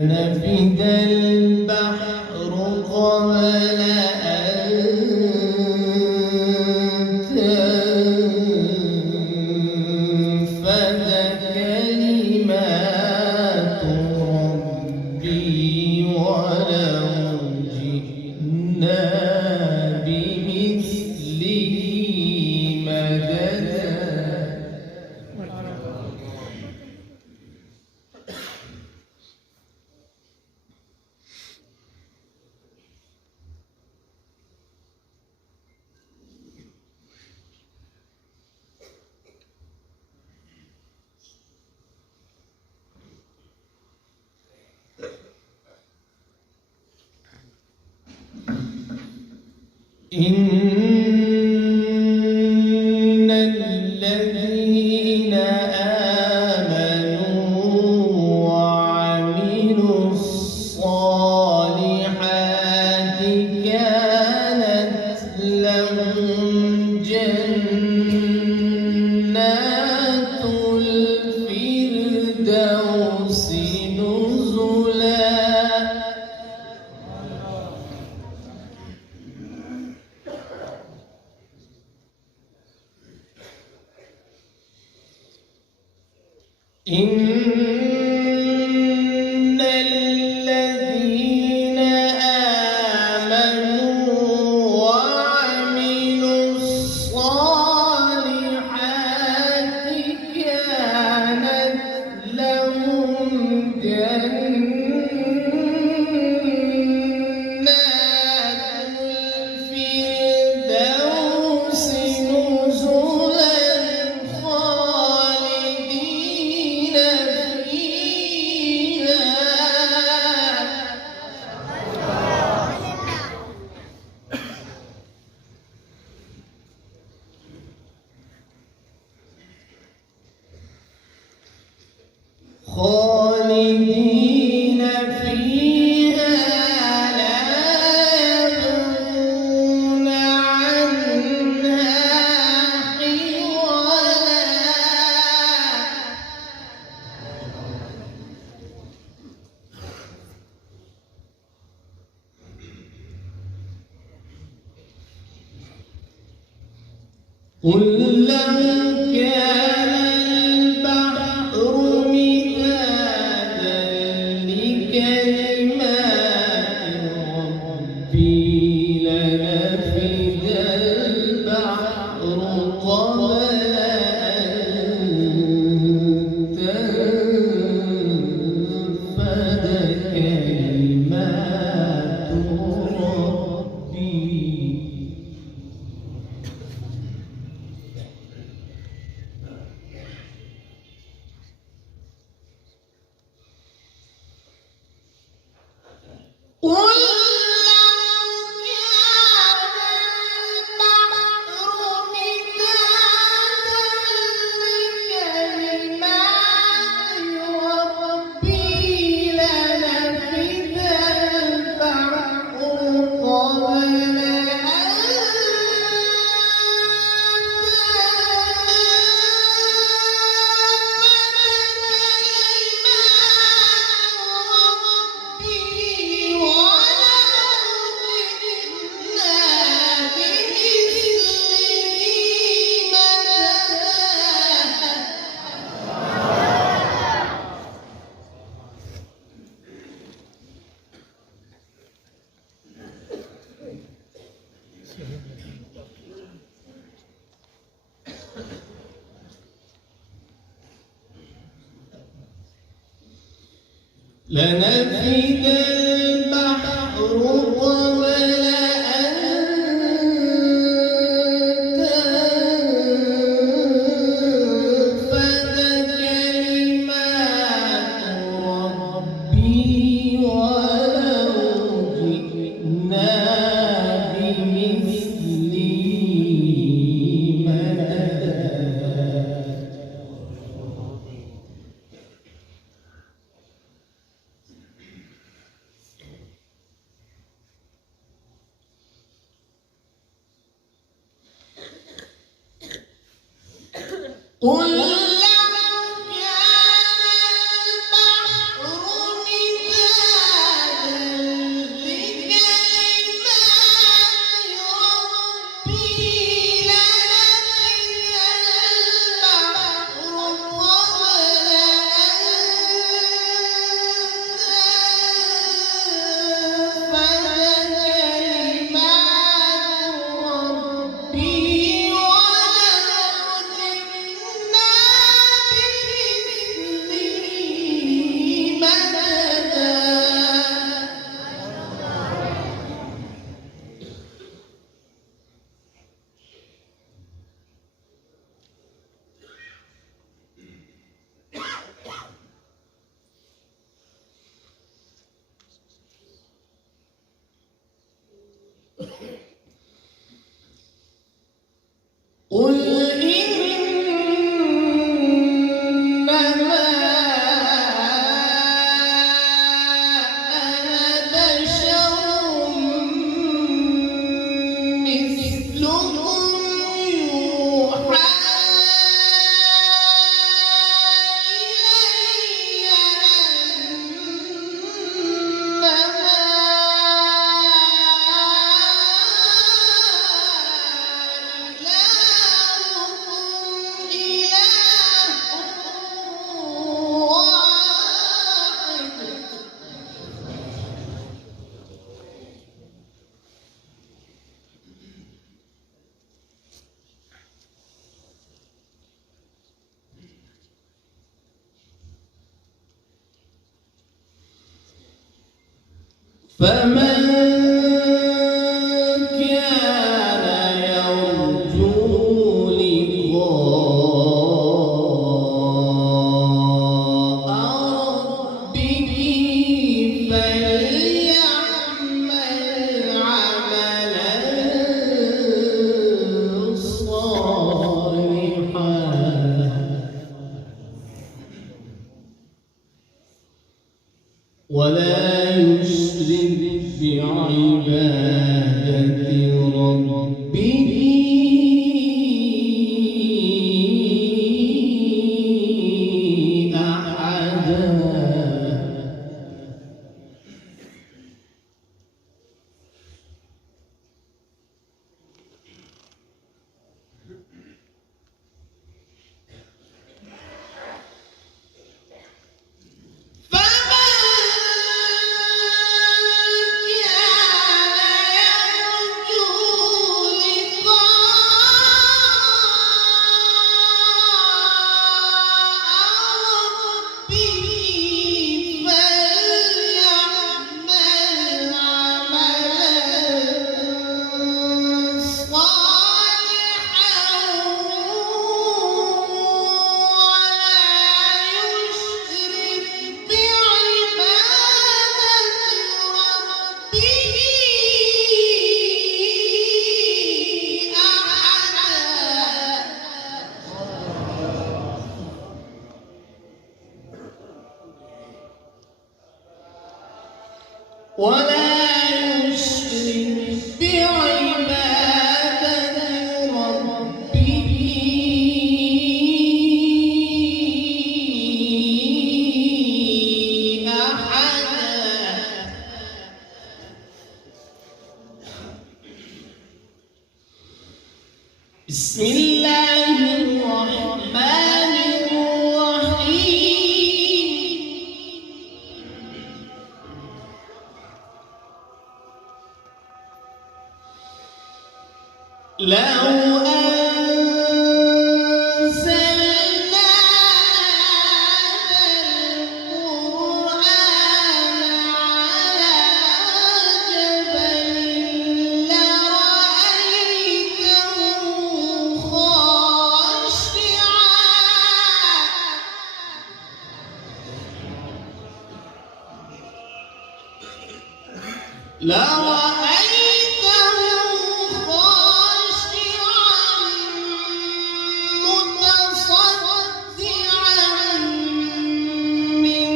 نفد البحر قبل أن تنفد كلمات ربي ولو جئنا بمثله مددا. إن الذين آمنوا وعملوا الصالحات كانت لهم جنات الفردوس نزلا. إن الذين آمنوا وعملوا الصالحات كانت لهم جنات الفردوس نزلا خالدين فيها لا يبغون عنها حولا. قل لو كان البحر مدادا لكلمات ربي لنفد البحر قبل أن تنفد كلمات ربي. قل لنفد البحر قبل أن تنفد كلمات ربي ولو جئنا بمثله مددا. قل لو كان البحر مدادا فمن كان يرجو لقاء ربه فليعمل عملا صالحا ولا يشرك بعبادة ربه أحدا. ولا يشرك بعبادة ربه أحدا. بسم الله الرحمن الرحيم. لو أنزلنا القرآن على جبل لرأيته خاشعا متصدعا من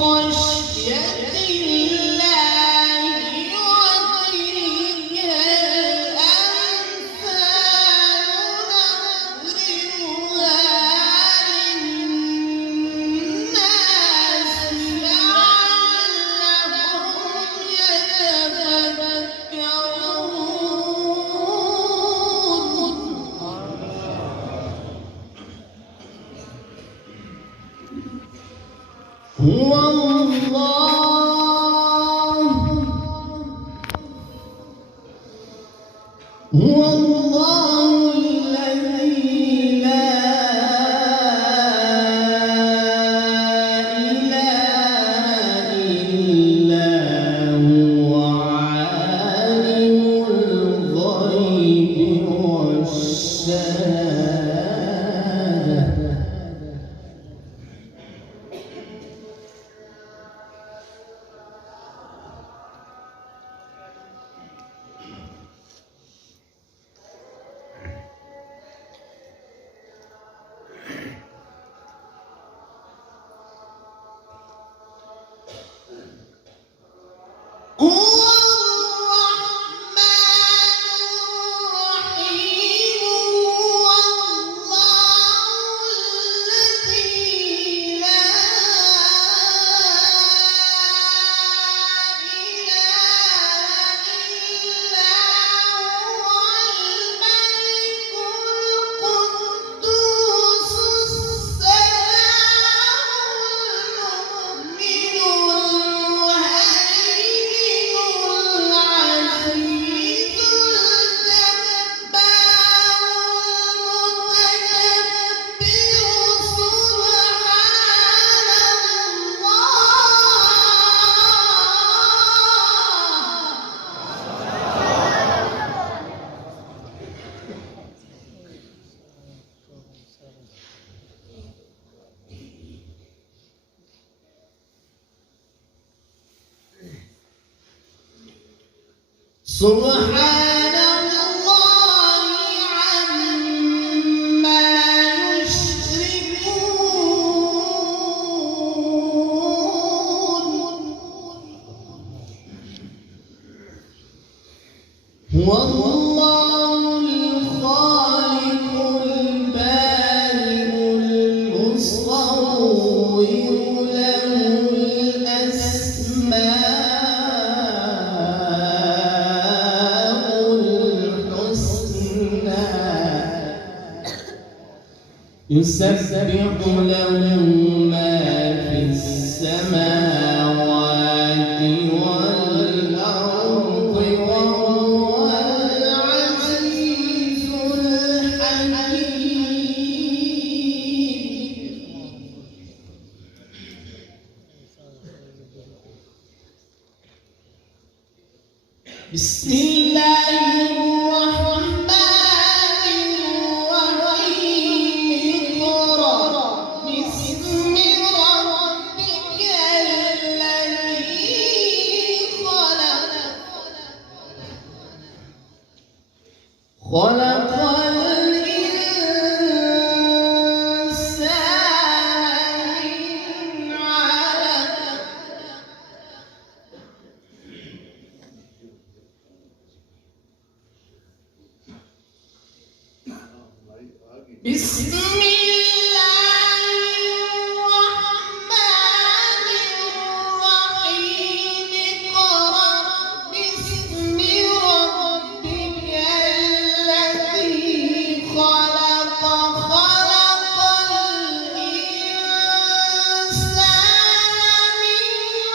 خشية الله وتلك الأمثال نضربها للناس لعلهم هو الله الذي لا إله إلا هو عالم الغيب والشهادة. سبحان الله عما يشركون هو الله الخالق البارئ المصور له الأسماء الحسنى يسبح له ما في السماوات والأرض وهو العزيز الحكيم بسم الله الرحمن الرحيم اقرأ باسم ربك الذي خلق خلق الإنسان من علق بسم الله الرحمن الرحيم اقرأ باسم ربك الذي خلق خلق الإنسان من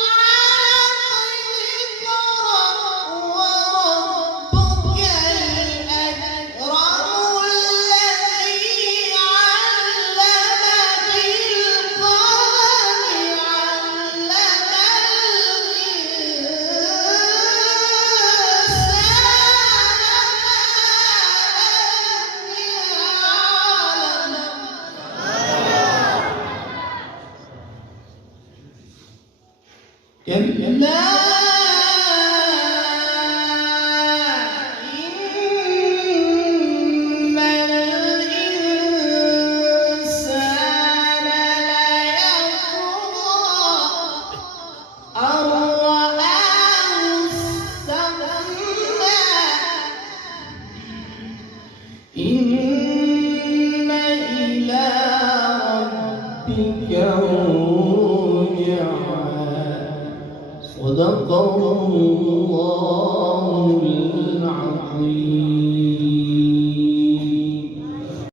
علق اقرأ وربك الأكرم الذي علم بالقلم علم الإنسان ما لم يكن إن إلى ربك رجعا صدق الله